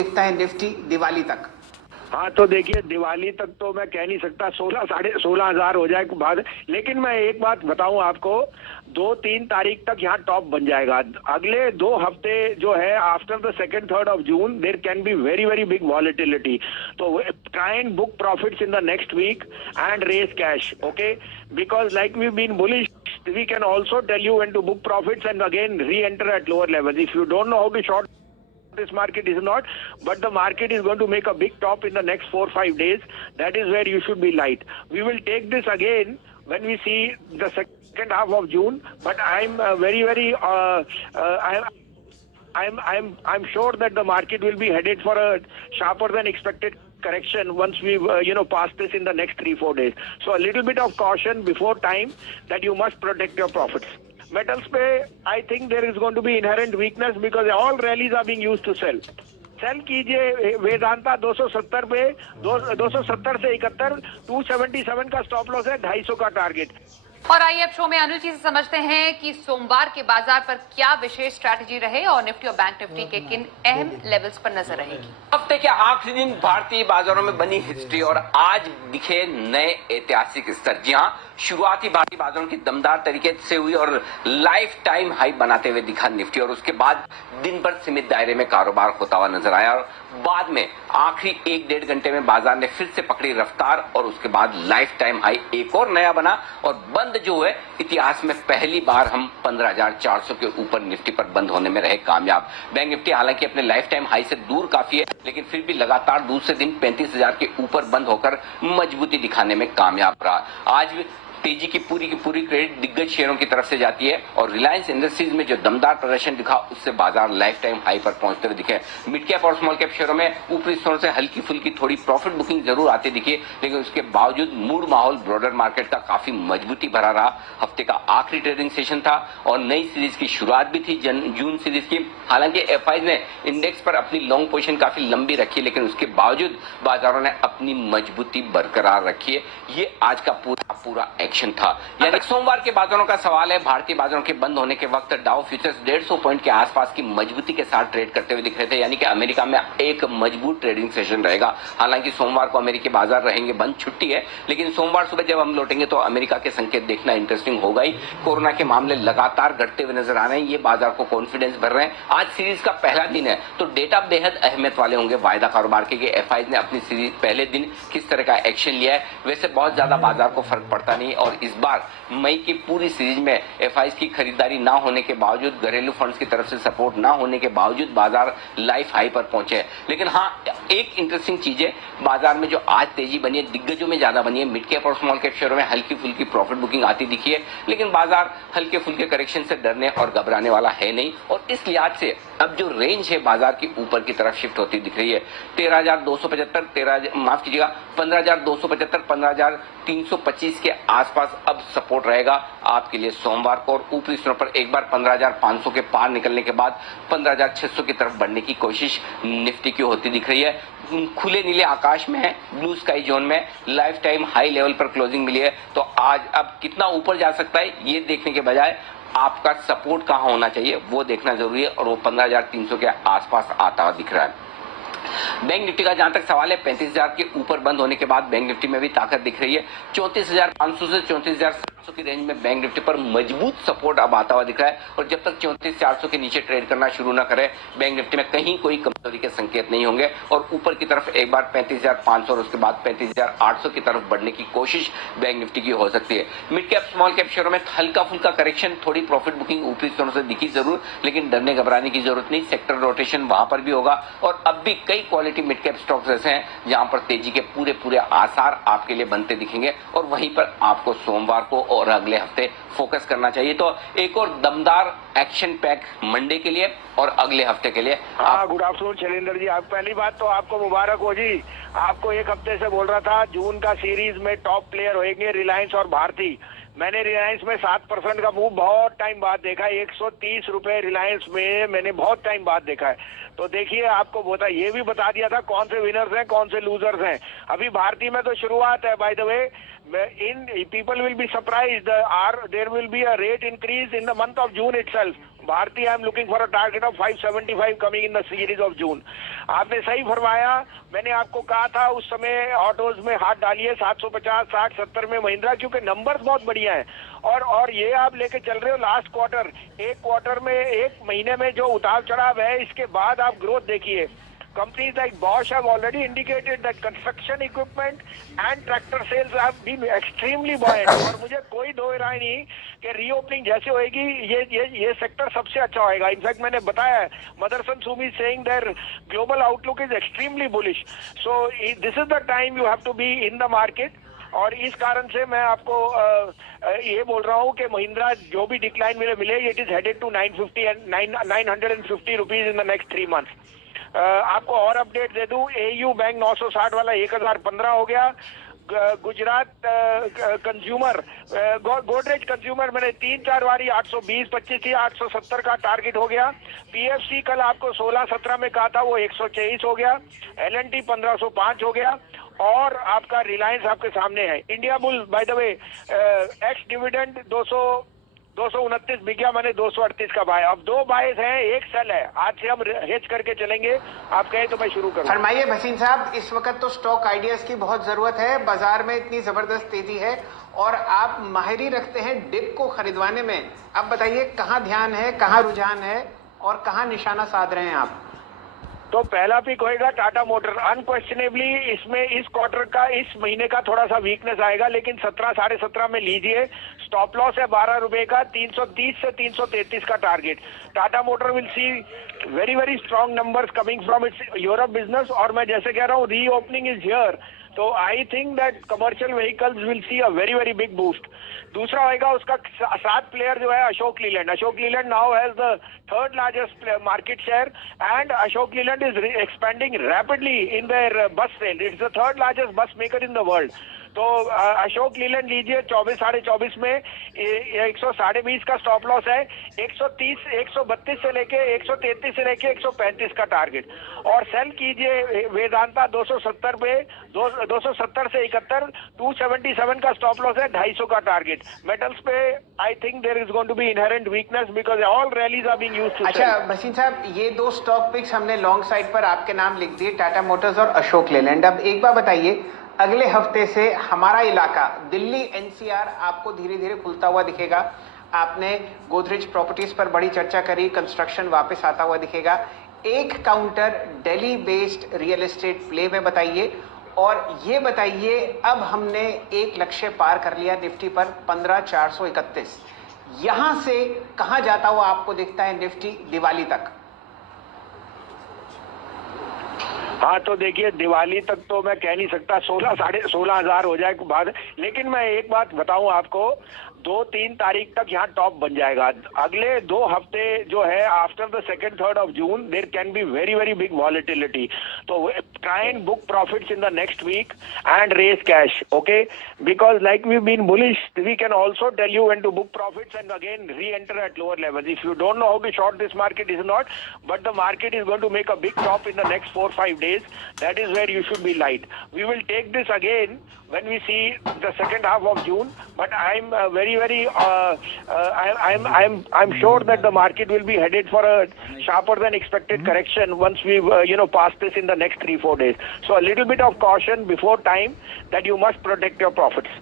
दिखता है निफ्टी दिवाली तक? हाँ तो देखिए, दिवाली तक तो मैं कह नहीं सकता, 16,000 हो जाए बाद, लेकिन मैं एक बात बताऊं आपको, 2-3 तारीख तक यहाँ टॉप बन जाएगा। अगले 2 हफ्ते जो है, after the 2-3 of June there can be very very big volatility. तो try and book profits in the next week and raise cash, okay, because like we been bullish, we can also tell you when to book profits and again re-enter at lower levels. If you don't know how to short this market, is not, but the market is going to make a big top in the next 4-5 days. That is where you should be light. We will take this again when we see the second half of June, but I'm I'm sure that the market will be headed for a sharper than expected correction once we pass this in the next 3-4 days. So a little bit of caution before time, that you must protect your profits. Metals pe I think there is going to be inherent weakness because all rallies are being used to sell. Sell कीजिए। वेदांता 270 पे 270 से 71, 277 का stop loss है, 250 का target. और आइए अब show में अनुज जी से समझते हैं कि सोमवार के बाजार पर क्या विशेष स्ट्रैटेजी रहे और निफ्टी और बैंक निफ्टी के किन अहम लेवल्स पर नजर रहेगी। हफ्ते के आखिरी दिन भारतीय बाजारों में बनी हिस्ट्री और आज दिखे नए ऐतिहासिक स्तर। जी हाँ, शुरुआती भारतीय बाजारों की दमदार तरीके से हुई और लाइफ टाइम हाई बनाते हुए दिखा निफ्टी, और उसके बाद दिन भर सीमित दायरे में कारोबार होता हुआ नजर आया और बाद में आखिरी 1-1.5 घंटे में बाजार ने फिर से पकड़ी रफ्तार और उसके बाद लाइफ टाइम हाई एक और नया बना और बंद जो है इतिहास में पहली बार हम 15,400 के ऊपर निफ्टी पर बंद होने में रहे कामयाब। बैंक निफ्टी हालांकि अपने लाइफ टाइम हाई से दूर काफी है, लेकिन फिर भी लगातार दूसरे दिन 35,000 के ऊपर बंद होकर मजबूती दिखाने में कामयाब रहा। आज तेजी की पूरी क्रेडिट दिग्गज शेयरों की तरफ से जाती है और रिलायंस इंडस्ट्रीज में जो दमदार प्रदर्शन दिखा उससे बाजार लाइफ टाइम हाई पर पहुंचते हुए दिखे। मिड कैप और स्मॉल कैप शेयरों में ऊपरी स्तरों से हल्की फुल्की थोड़ी प्रॉफिट बुकिंग जरूर आती दिखी, लेकिन उसके बावजूद मूड माहौल ब्रॉडर मार्केट का काफी मजबूती भरा रहा। हफ्ते का आखिरी ट्रेडिंग सेशन था और नई सीरीज की शुरुआत भी थी जून सीरीज की। हालांकि एफआई ने इंडेक्स पर अपनी लॉन्ग पोजीशन काफी लंबी रखी, लेकिन उसके बावजूद बाजारों ने अपनी मजबूती बरकरार रखी है। ये आज का पूरा एक्शन था। यानी सोमवार के बाजारों का सवाल है, भारतीय बाजारों के बंद होने के वक्त डाउ फ्यूचर्स 150 पॉइंट के आसपास की मजबूती के साथ ट्रेड करते हुए दिख रहे थे, यानी कि अमेरिका में एक मजबूत ट्रेडिंग सेशन रहेगा। हालांकि सोमवार को अमेरिकी बाजार रहेंगे बंद, छुट्टी है, लेकिन सोमवार सुबह जब हम लौटेंगे तो अमेरिका के संकेत देखना इंटरेस्टिंग होगा ही। कोरोना के मामले लगातार घटते हुए नजर आ रहे हैं, ये बाजार को कॉन्फिडेंस भर रहे हैं। आज सीरीज का पहला दिन है तो डेटा बेहद अहमियत वाले होंगे वायदा कारोबार के। एफआई ने अपनी सीरीज पहले दिन किस तरह का एक्शन लिया है, वैसे बहुत ज्यादा बाजार को फर्क पड़ता नहीं और इस बार मई की पूरी सीरीज में एफआईज की खरीदारी ना होने के बावजूद, घरेलू फंड्स की तरफ से सपोर्ट ना होने के बावजूद बाजार लाइफ हाई पर पहुंचे। लेकिन हाँ, एक इंटरेस्टिंग चीज है, बाजार में जो आज तेजी बनी है दिग्गजों में ज्यादा बनी है। मिड कैप और स्मॉल कैप शेयरों में हल्की फुल्की प्रॉफिट बुकिंग आती दिखी है, लेकिन बाजार हल्के फुल्के करेक्शन से डरने और घबराने वाला है नहीं और इस लिहाज से अब जो रेंज है बाजार की ऊपर की तरफ शिफ्ट होती दिख रही है। 13,275, माफ कीजिएगा 15,275, 15,325 के आसपास अब सपोर्ट रहेगा आपके लिए सोमवार को, और ऊपरी स्तरों पर एक बार 15,500 के पार निकलने के बाद 15,600 की तरफ बढ़ने की कोशिश निफ्टी की होती दिख रही है। खुले नीले आकाश में है, ब्लू स्काई जोन में लाइफ टाइम हाई लेवल पर क्लोजिंग मिली है, तो आज अब कितना ऊपर जा सकता है ये देखने के बजाय आपका सपोर्ट कहां होना चाहिए वो देखना जरूरी है, और वो 15,300 के आसपास आता हुआ दिख रहा है। बैंक निफ्टी का जहां तक सवाल है, 35,000 के ऊपर बंद होने के बाद बैंक निफ्टी में भी ताकत दिख रही है। 34,500 से 34,700 की रेंज में बैंक निफ्टी पर मजबूत सपोर्ट अब आता हुआ दिख रहा है, और जब तक 34,400 के नीचे ट्रेड करना शुरू न करे बैंक निफ्टी में कहीं कोई कमजोरी के संकेत नहीं होंगे और ऊपर की तरफ एक बार 35,500 और उसके बाद 35,800 की तरफ बढ़ने की कोशिश बैंक निफ्टी की हो सकती है। मिड कैप स्मॉल कैप शेयरों में हल्का फुल्का करेक्शन, थोड़ी प्रॉफिट बुकिंग ऊपरी स्तरों से दिखी जरूर, लेकिन डरने घबराने की जरूरत नहीं। सेक्टर रोटेशन वहां पर भी होगा और अब भी कई क्वालिटी मिड कैप स्टॉक्स ऐसे हैं जहां पर तेजी के पूरे आसार आपके लिए बनते दिखेंगे, और वहीं पर आपको सोमवार को और अगले हफ्ते फोकस करना चाहिए। तो एक और दमदार एक्शन पैक मंडे के लिए और अगले हफ्ते के लिए। हाँ, गुड आफ्टरनून शैलेंद्र जी। आप पहली बात तो आपको मुबारक हो जी। आपको एक हफ्ते से बोल रहा था जून का सीरीज में टॉप प्लेयर होंगे रिलायंस और भारती। मैंने रिलायंस में 7% का मूव बहुत टाइम बाद देखा है। 130 रुपए रिलायंस में मैंने बहुत टाइम बाद देखा है। तो देखिए, आपको ये भी बता दिया था कौन से विनर्स हैं कौन से लूजर्स हैं। अभी भारतीय में तो शुरुआत है। By the way, in people will be surprised, there will be a rate increase in the month of June itself. Bharti I am looking for a target of 575 coming in the series of June. आपने सही फरमाया, मैंने आपको कहा था उस समय autos में हाथ डालिए 750, 60, 70 में महिंद्रा, क्योंकि नंबर्स बहुत बढ़िया हैं। और ये आप लेके चल रहे हो लास्ट क्वार्टर, एक क्वार्टर में, एक महीने में जो उतार चढ़ाव है, इसके बाद आप ग्रोथ देखिए। Companies like Bosch have already indicated that construction equipment and tractor sales have been extremely buoyant। और मुझे कोई दो राय नहीं कि रीओपनिंग जैसे होएगी ये सेक्टर सबसे अच्छा होएगा। इनफैक्ट मैंने बताया है, Motherson Sumi saying their global outlook is extremely bullish. So this is the time you have to be in the market. और इस कारण से मैं आपको ये बोल रहा हूँ कि महिंद्रा जो भी डिक्लाइन मिले, it is headed to 950 and 950 rupees in the next 3 months. आपको और अपडेट दे दूं, एयू बैंक 960 वाला 1015 हो गया। गुजरात कंज्यूमर, गोदरेज कंज्यूमर मैंने 3-4 बारी 820-25 थी, 870 का टारगेट हो गया। पीएफसी कल आपको 16-17 में कहा था, वो 123 हो गया। एलएनटी 1505 हो गया। और आपका रिलायंस आपके सामने है। India bull by the way x dividend 229 बिक गया, मैंने 238 का बाय। अब 2 बायस हैं, एक सेल है। आज से हम हेज करके चलेंगे। आप कहें तो मैं शुरू करूं। फरमाइए भसीन साहब, इस वक्त तो स्टॉक आइडियाज की बहुत जरूरत है, बाजार में इतनी जबरदस्त तेजी है और आप माहिरी रखते हैं डिप को खरीदवाने में। अब बताइए कहाँ ध्यान है, कहाँ रुझान है और कहाँ निशाना साध रहे हैं आप? तो पहला पिक होएगा टाटा मोटर। अनक्वेश्चनेबली इसमें इस क्वार्टर का, इस महीने का थोड़ा सा वीकनेस आएगा, लेकिन 17, 17.5 में लीजिए। स्टॉप लॉस है 12 रुपए का, 330 से 333 का target. Tata motor will see very very strong numbers coming from its Europe business. और मैं जैसे कह रहा हूँ, रीओपनिंग इज हियर, तो I think that commercial vehicles will see a very very big boost. दूसरा होएगा उसका 7 प्लेयर जो है Ashok Leyland. Ashok Leyland now has the 3rd largest market share and Ashok Leyland is expanding rapidly in their bus sale. It's the 3rd largest bus maker in the world. तो अशोक लीलैंड लीजिए 24, 24.5 में 120 का stop loss है। 130, 132 से लेके 133 से लेके 135 का टारगेट। और सेल कीजिए वेदांता 270 पे, 270 से 71, 277 का स्टॉप लॉस है, 250 का टारगेट। मेटल्स पे I think there is going to be inherent weakness because all rallies are being used to. अच्छा भसीन साहब, ये 2 स्टॉक पिक्स हमने लॉन्ग साइड पर आपके नाम लिख दिए, टाटा मोटर्स और अशोक लीलैंड। अब एक बार बताइए, अगले हफ्ते से हमारा इलाका दिल्ली एनसीआर आपको धीरे धीरे खुलता हुआ दिखेगा। आपने गोदरेज प्रॉपर्टीज पर बड़ी चर्चा करी, कंस्ट्रक्शन वापस आता हुआ दिखेगा। एक counter Delhi based real estate play में बताइए। और ये बताइए, अब हमने एक लक्ष्य पार कर लिया निफ्टी पर 15,431, यहां से कहां जाता हुआ आपको दिखता है निफ्टी दिवाली तक? हाँ, तो देखिए दिवाली तक तो मैं कह नहीं सकता, 16, 16,500 हो जाए बाद। लेकिन मैं एक बात बताऊं आपको, 2-3 तारीख तक यहाँ टॉप बन जाएगा। अगले 2 हफ्ते जो है, after the 2nd, 3rd of June, there can be very very big volatility. तो try and book profits in the next week and raise cash, okay? Because like we been bullish, we can also tell you when to book profits and again re enter at lower levels. If you don't know how to short this market is not, but the market is going to make a big top in the next 4-5 days. That is where you should be light. We will take this again when we see the second half of June. But I'm I'm sure that the market will be headed for a sharper than expected correction once we pass this in the next 3-4 days. So a little bit of caution before time, that you must protect your profits.